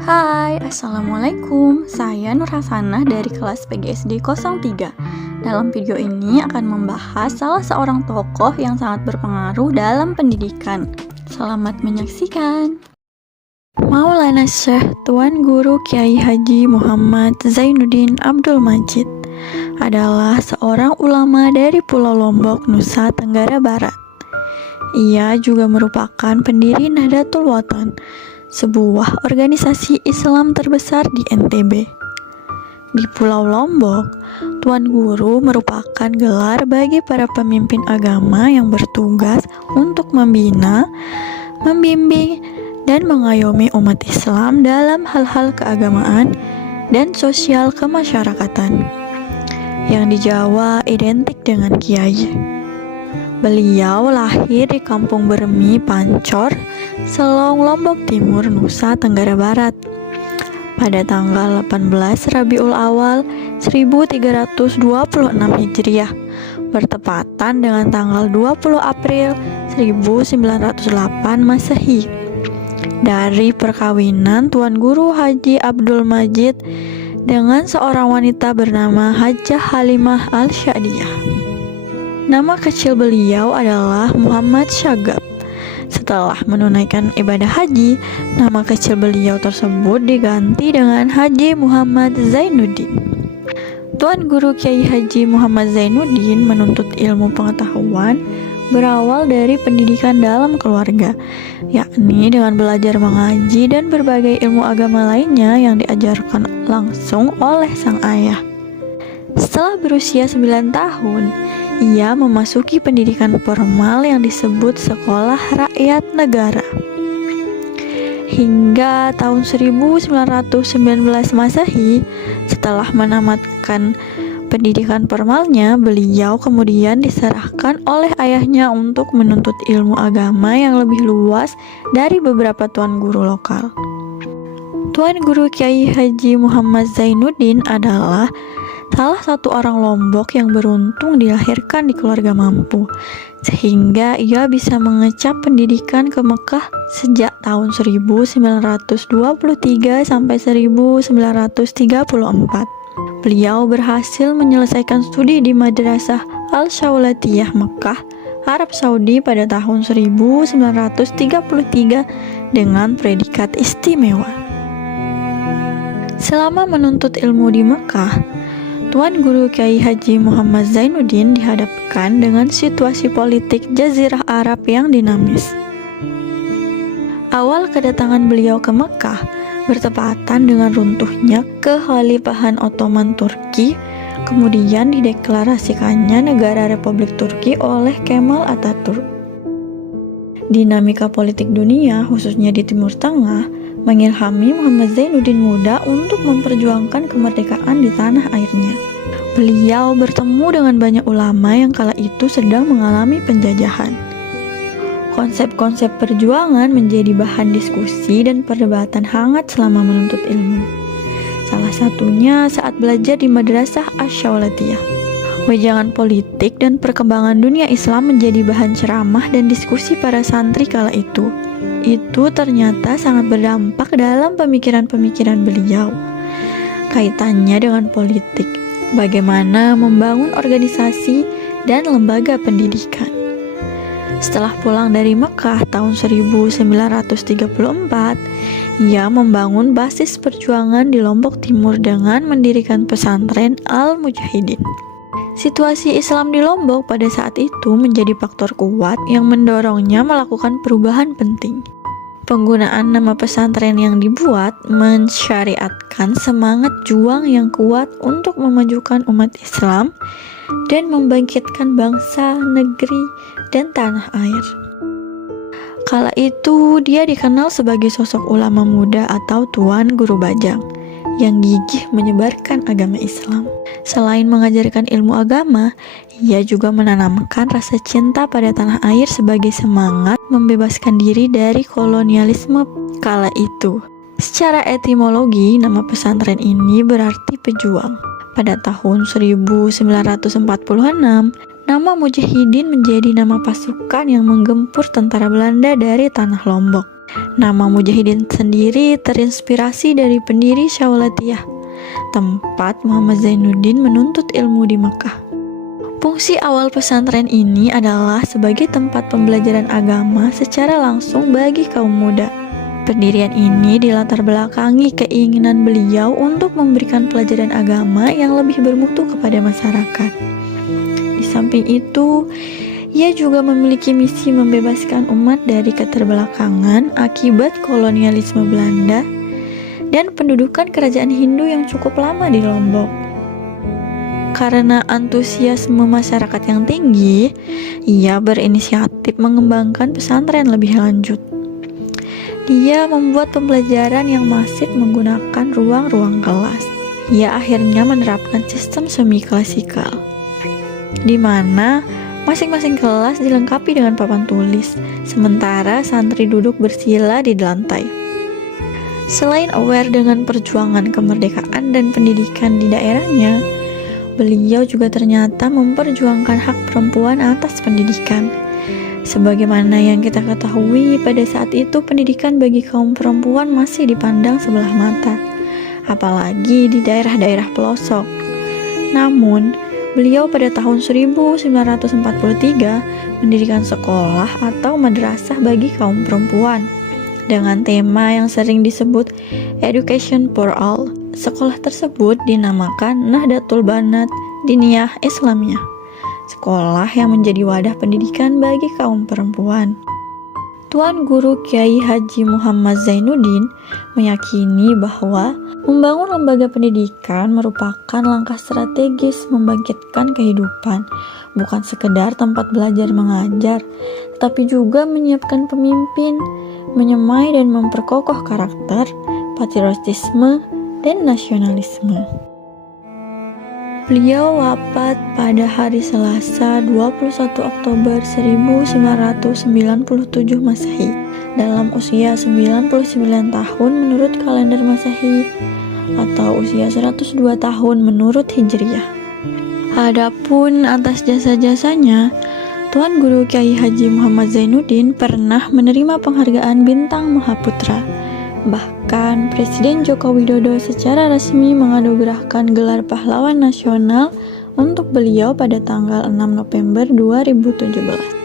Hai, Assalamualaikum. Saya Nur Hasanah dari kelas PGSD 03. Dalam video ini akan membahas salah seorang tokoh yang sangat berpengaruh dalam pendidikan. Selamat menyaksikan. Maulana Syekh Tuan Guru Kiai Haji Muhammad Zainuddin Abdul Majid adalah seorang ulama dari Pulau Lombok, Nusa Tenggara Barat. Ia juga merupakan pendiri Nahdlatul Wathan, sebuah organisasi Islam terbesar di NTB. Di Pulau Lombok, Tuan Guru merupakan gelar bagi para pemimpin agama yang bertugas untuk membina, membimbing, dan mengayomi umat Islam dalam hal-hal keagamaan dan sosial kemasyarakatan, yang di Jawa identik dengan kiai. Beliau lahir di Kampung Bermi, Pancor, Selong, Lombok Timur, Nusa Tenggara Barat pada tanggal 18 Rabiul Awal 1326 Hijriah, bertepatan dengan tanggal 20 April 1908 Masehi, dari perkawinan Tuan Guru Haji Abdul Majid dengan seorang wanita bernama Hajah Halimah Al-Syadiyah. Nama kecil beliau adalah Muhammad Syagab. Setelah menunaikan ibadah haji, nama kecil beliau tersebut diganti dengan Haji Muhammad Zainuddin. Tuan Guru Kiai Haji Muhammad Zainuddin menuntut ilmu pengetahuan berawal dari pendidikan dalam keluarga, yakni dengan belajar mengaji dan berbagai ilmu agama lainnya yang diajarkan langsung oleh sang ayah. Setelah berusia 9 tahun, ia memasuki pendidikan formal yang disebut Sekolah Rakyat Negara. Hingga tahun 1919 Masehi, setelah menamatkan pendidikan formalnya, beliau kemudian diserahkan oleh ayahnya untuk menuntut ilmu agama yang lebih luas dari beberapa tuan guru lokal. Tuan Guru Kiai Haji Muhammad Zainuddin adalah salah satu orang Lombok yang beruntung dilahirkan di keluarga mampu, sehingga ia bisa mengecap pendidikan ke Mekah sejak tahun 1923 sampai 1934. Beliau berhasil menyelesaikan studi di Madrasah Al-Syaulatiyah Mekah, Arab Saudi pada tahun 1933 dengan predikat istimewa. Selama menuntut ilmu di Mekah, Tuan Guru Kiai Haji Muhammad Zainuddin dihadapkan dengan situasi politik Jazirah Arab yang dinamis. Awal kedatangan beliau ke Mekah bertepatan dengan runtuhnya Kekhalifahan Ottoman Turki, kemudian dideklarasikannya Negara Republik Turki oleh Kemal Atatürk. Dinamika politik dunia, khususnya di Timur Tengah, mengilhami Muhammad Zainuddin muda untuk memperjuangkan kemerdekaan di tanah airnya. Beliau bertemu dengan banyak ulama yang kala itu sedang mengalami penjajahan. Konsep-konsep perjuangan menjadi bahan diskusi dan perdebatan hangat selama menuntut ilmu. Salah satunya saat belajar di Madrasah Asy-Syaulatiyah. Wejangan politik dan perkembangan dunia Islam menjadi bahan ceramah dan diskusi para santri kala itu. Itu ternyata sangat berdampak dalam pemikiran-pemikiran beliau. Kaitannya dengan politik, bagaimana membangun organisasi dan lembaga pendidikan. Setelah pulang dari Mekah tahun 1934, ia membangun basis perjuangan di Lombok Timur dengan mendirikan pesantren Al-Mujahidin. Situasi Islam di Lombok pada saat itu menjadi faktor kuat yang mendorongnya melakukan perubahan penting. Penggunaan nama pesantren yang dibuat mensyariatkan semangat juang yang kuat untuk memajukan umat Islam dan membangkitkan bangsa, negeri, dan tanah air. Kala itu dia dikenal sebagai sosok ulama muda atau Tuan Guru Bajang yang gigih menyebarkan agama Islam. Selain mengajarkan ilmu agama, ia juga menanamkan rasa cinta pada tanah air sebagai semangat membebaskan diri dari kolonialisme kala itu. Secara etimologi, nama pesantren ini berarti pejuang. Pada tahun 1946, nama Mujahidin menjadi nama pasukan yang menggempur tentara Belanda dari tanah Lombok. Nama Mujahidin sendiri terinspirasi dari pendiri Syaulatiyah, tempat Muhammad Zainuddin menuntut ilmu di Makkah. Fungsi awal pesantren ini adalah sebagai tempat pembelajaran agama secara langsung bagi kaum muda. Pendirian ini dilatar belakangi keinginan beliau untuk memberikan pelajaran agama yang lebih bermutu kepada masyarakat. Di samping itu, ia juga memiliki misi membebaskan umat dari keterbelakangan akibat kolonialisme Belanda dan pendudukan kerajaan Hindu yang cukup lama di Lombok. Karena antusiasme masyarakat yang tinggi, ia berinisiatif mengembangkan pesantren lebih lanjut. Dia membuat pembelajaran yang masif menggunakan ruang-ruang kelas. Ia akhirnya menerapkan sistem semi klasikal, di mana masing-masing kelas dilengkapi dengan papan tulis, sementara santri duduk bersila di lantai. Selain aware dengan perjuangan kemerdekaan dan pendidikan di daerahnya, beliau juga ternyata memperjuangkan hak perempuan atas pendidikan. Sebagaimana yang kita ketahui, pada saat itu pendidikan bagi kaum perempuan masih dipandang sebelah mata, apalagi di daerah-daerah pelosok. Namun, beliau pada tahun 1943 mendirikan sekolah atau madrasah bagi kaum perempuan dengan tema yang sering disebut Education for All. Sekolah tersebut dinamakan Nahdlatul Banat Diniyah Islamiyah, sekolah yang menjadi wadah pendidikan bagi kaum perempuan. Tuan Guru Kiai Haji Muhammad Zainuddin meyakini bahwa membangun lembaga pendidikan merupakan langkah strategis membangkitkan kehidupan, bukan sekedar tempat belajar mengajar, tetapi juga menyiapkan pemimpin, menyemai dan memperkokoh karakter, patriotisme, dan nasionalisme. Beliau wafat pada hari Selasa 21 Oktober 1997 Masehi dalam usia 99 tahun menurut kalender Masehi atau usia 102 tahun menurut Hijriah. Adapun atas jasa-jasanya, Tuan Guru Kiai Haji Muhammad Zainuddin pernah menerima penghargaan Bintang Mahaputra. Bahkan Presiden Joko Widodo secara resmi menganugerahkan gelar pahlawan nasional untuk beliau pada tanggal 6 November 2017.